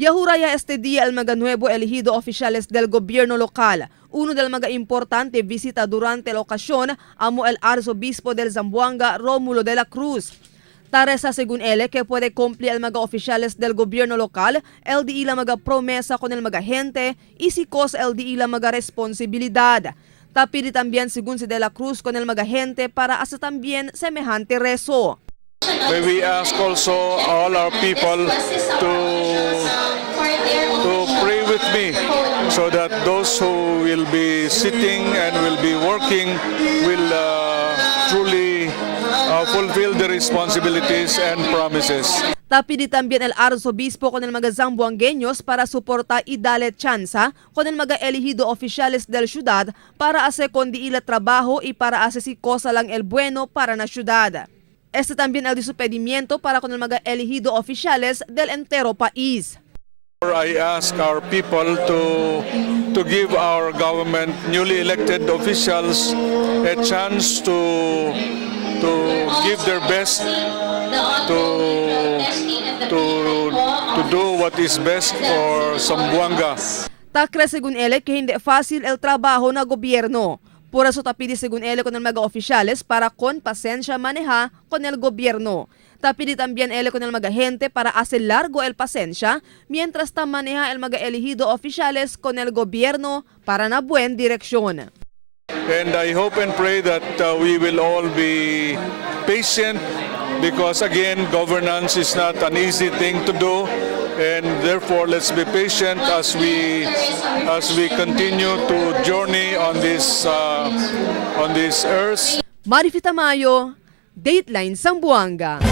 Yahuraya este día el mga nuevo elegido oficiales del gobierno local. Uno del mga importante visita durante la ocasión amo el arzobispo del Zamboanga, Romulo de la Cruz. Taresa según él que puede cumplir el mga oficiales del gobierno local, el di la mga promesa con el mga gente y si cosa el di la mga responsibilidad. Tapiri también según si de la Cruz con el mga gente para hacer también semejante rezo. May we ask also all our people to pray with me so that those who will be sitting and will be working will truly fulfill the responsibilities and promises. Tapidi también el arzobispo con el mga zamboangueños para suportar y darle chanza con el mga elegido oficiales del ciudad para hacer con di ila trabajo y para hacer si cosa lang el bueno para na ciudad. Este también el de su pedimiento para con el mga elegido oficiales del entero país. I ask our people to give our government newly elected officials a chance to give their best to do what is best for Zamboanga. Takre según él que hindi fácil el trabajo na gobierno. Por eso tapidi según él con el mga oficiales para con pasensya maneja con el gobierno. Tapidi también él con el mga gente para hacer largo el pasensya mientras maneja el mga elegido oficiales con el gobierno para na buen dirección. And I hope and pray that we will all be patient because again governance is not an easy thing to do. And therefore, let's be patient as we continue to journey on this earth. Marifita Mayo, Dateline Zamboanga.